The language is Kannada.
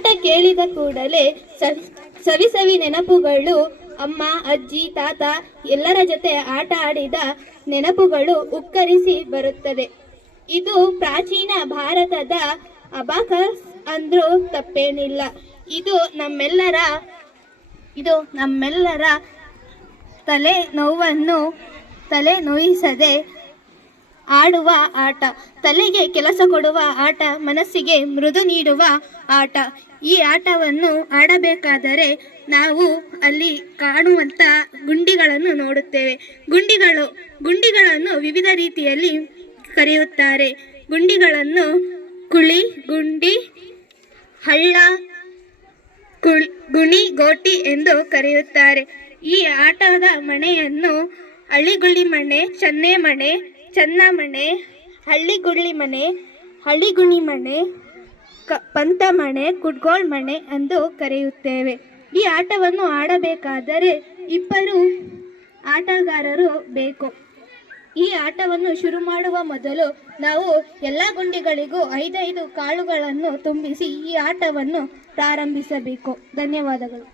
ಆಟ ಕೇಳಿದ ಕೂಡಲೇ ಸವಿ ಸವಿ ನೆನಪುಗಳು, ಅಮ್ಮ, ಅಜ್ಜಿ, ತಾತ ಎಲ್ಲರ ಜೊತೆ ಆಟ ಆಡಿದ ನೆನಪುಗಳು ಉಕ್ಕರಿಸಿ ಬರುತ್ತದೆ. ಇದು ಪ್ರಾಚೀನ ಭಾರತದ ಅಬಾಕಸ್ ಅಂದ್ರೂ ತಪ್ಪೇನಿಲ್ಲ. ಇದು ನಮ್ಮೆಲ್ಲರ ತಲೆ ನೋಯಿಸದೆ ಆಡುವ ಆಟ, ತಲೆಗೆ ಕೆಲಸ ಕೊಡುವ ಆಟ, ಮನಸ್ಸಿಗೆ ಮೃದು ನೀಡುವ ಆಟ. ಈ ಆಟವನ್ನು ಆಡಬೇಕಾದರೆ ನಾವು ಅಲ್ಲಿ ಕಾಣುವಂಥ ಗುಂಡಿಗಳನ್ನು ನೋಡುತ್ತೇವೆ. ಗುಂಡಿಗಳನ್ನು ವಿವಿಧ ರೀತಿಯಲ್ಲಿ ಕರೆಯುತ್ತಾರೆ. ಗುಂಡಿಗಳನ್ನು ಕುಳಿ, ಗುಂಡಿ, ಹಳ್ಳ, ಗುಣಿ, ಗೋಟಿ ಎಂದು ಕರೆಯುತ್ತಾರೆ. ಈ ಆಟದ ಮಣೆಯನ್ನು ಹಳ್ಳಿಗುಳ್ಳಿ ಮಣೆ, ಚೆನ್ನ ಮಣೆ, ಹಳ್ಳಿಗುಣಿ ಮಣೆ, ಪಂತ ಮಣೆ, ಕುಡ್ಗೋಳ್ ಮಣೆ ಎಂದು ಕರೆಯುತ್ತೇವೆ. ಈ ಆಟವನ್ನು ಆಡಬೇಕಾದರೆ 2 ಆಟಗಾರರು ಬೇಕು. ಈ ಆಟವನ್ನು ಶುರು ಮಾಡುವ ಮೊದಲು ನಾವು ಎಲ್ಲ ಗುಂಡಿಗಳಿಗೂ 5 ಕಾಳುಗಳನ್ನು ತುಂಬಿಸಿ ಈ ಆಟವನ್ನು ಪ್ರಾರಂಭಿಸಬೇಕು. ಧನ್ಯವಾದಗಳು.